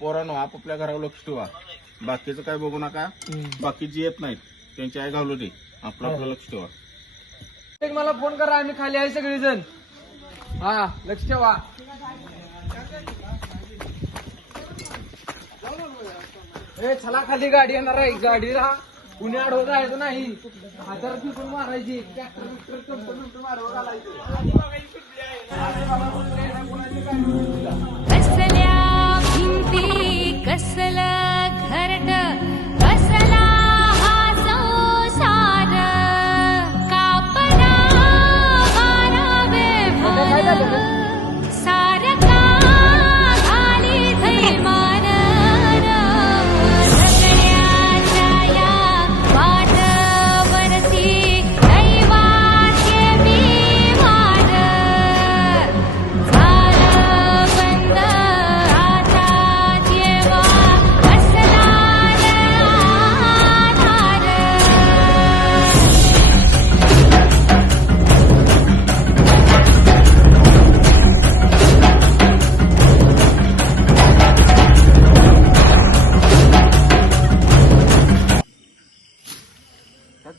पोरांनो आपापल्या घरावर लक्ष ठेवा. बाकीचं काय बघू नका. बाकी जी येत नाहीत त्यांची आई घालू दे. आपलं लक्ष ठेवा. मला फोन करा, आम्ही खाली आहे सगळेजण. हा, लक्ष ठेवा. चला खाली गाडी येणार आहे. गाडी राहा कुणी आडवं जायचं नाही. हजार फिरून मारायची. कसल्या भिंती कसलं घरट कसला हा संसार कापला बारावे भार सारका खाली थैमान सगळ्याच्या या वाटवरती दैवाचे मी वार झालं बंद आता जेव्हा कसला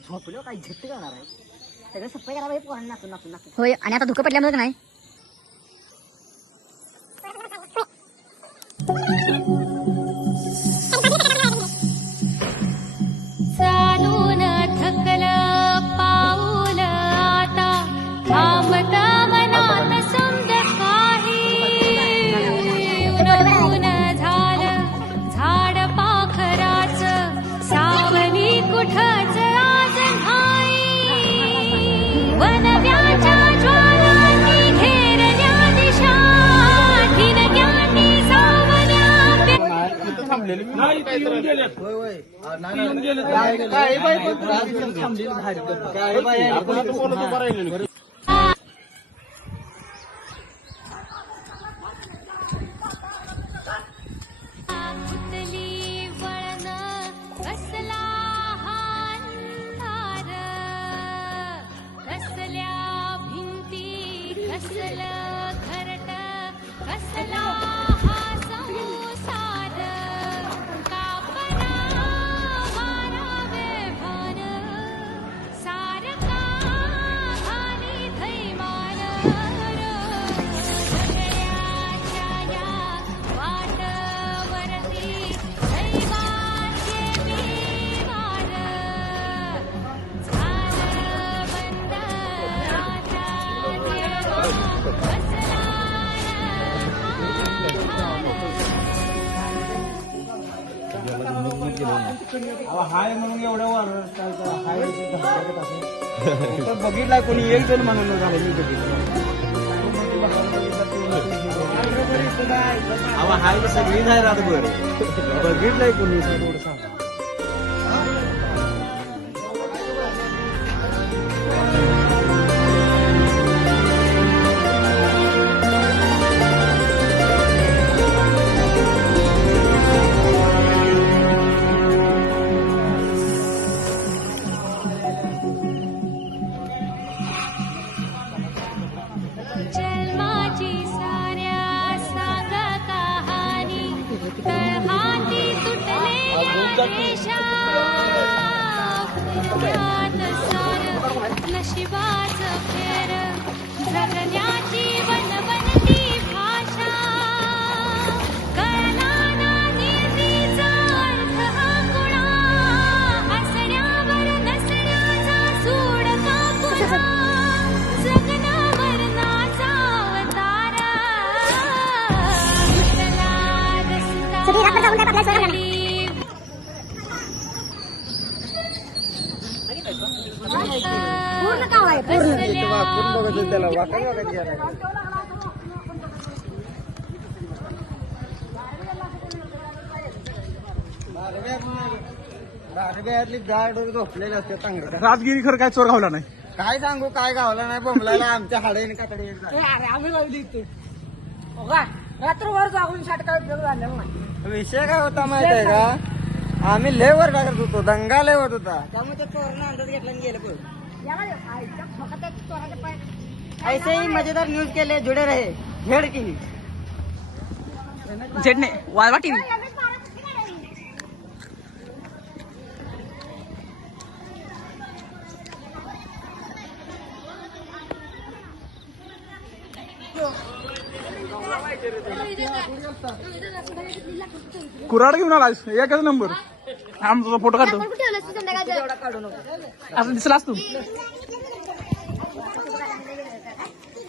झोपलो काही झट्ट करणार आहे. सगळं सफाई करावं हे पोरांना नाचून नाचून नाचून. होय, आणि आता धुकं पडल्यामुळे नाही चालून थकलं पाऊल आता थांबत मनात समज काही उन्हून झालं झाड पाखराचं सावली कुठंच आज नाही वनव्याच्या ज्वालांनी घेरल्या दिशा ठिणग्यांनी सावल्या थांबलेले कुठली वळण कसला हार कसल्या भिंती कसलं घरट कसला हा संसार कापला बारावे भार सारका खाली थैमान सगळ्याच्या या वाटवरती दैवाचे मी वार झालं बंद आता जेव्हा कसला हाय म्हणून एवढ्या बघितलाय कोणी एक जण म्हणून झालं. मी हाय सगळी नाही राहत बरं. बघितलंय कोणी एवढं सांगा. जन्माची साऱ्या सांग कहाणी तळहाती तुटलेल्या रेषा पुण्यात सार नशिबाचं फेर जगण्याची वनवनती भाषा कळला ना नीतीचा अर्थ हा कुणा हसण्यावर नसण्याचा सूड का पुन्हा जगण्यावर नाचा अवतारा कुठला रस्ता पूर्ण काव आहे. पूर्ण त्याला वाकायला वाकायची झोपलेले असते चांगले. राजगिरी खरं काय चोर घावला नाही. काय सांगू काय गावला नाही बोंबलायला आमच्या हाडे कातडी. आम्ही लावली इथे रात्रभर जागून शाट काय झालं नाही. विषय काय होता माहित आहे का, आम्ही लय वर टाकत होतो, दंगा लय होत होता. त्यामुळे ते चोरांना अंदाज घेतला आणि गेलं पण. ऐसे ही मजेदार न्यूज के लिए जुड़े रहे झेड की झेडने वाळवा टीव्ही कुराड घेऊन आलास एकच नंबर आमचा फोटो काढतो असं दिसलास तू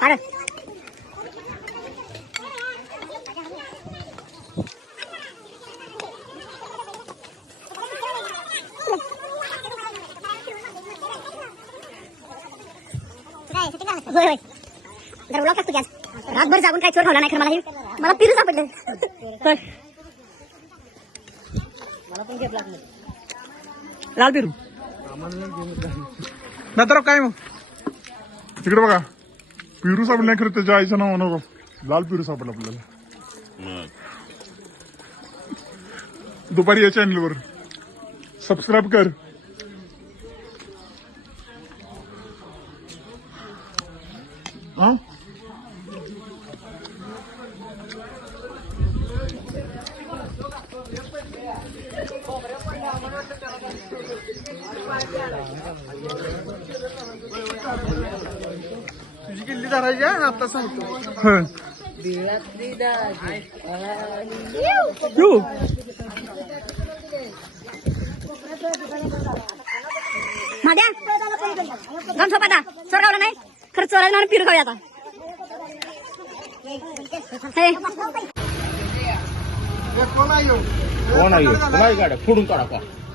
अरे होय होय जरा उलट टाकतो गॅस रातभर जागून काय चोर खावला नाही खरं मला पिरू सापडले होय लाल पिरू नंतर काय मग तिकडे बघा पिरू सापडलं नाही खरं त्याच्या आईचं नाव नको लाल पिरू सापडलं आपल्याला दुपारी या चॅनलवर सबस्क्राईब कर हा तुझी किल्ली धरायची आता सांगतो माझ्या गम झोप आता चोर गावला नाही खरं चोरायला म्हणून पिरू खाऊया आता कोण आहे गाड्या फोडून काढा का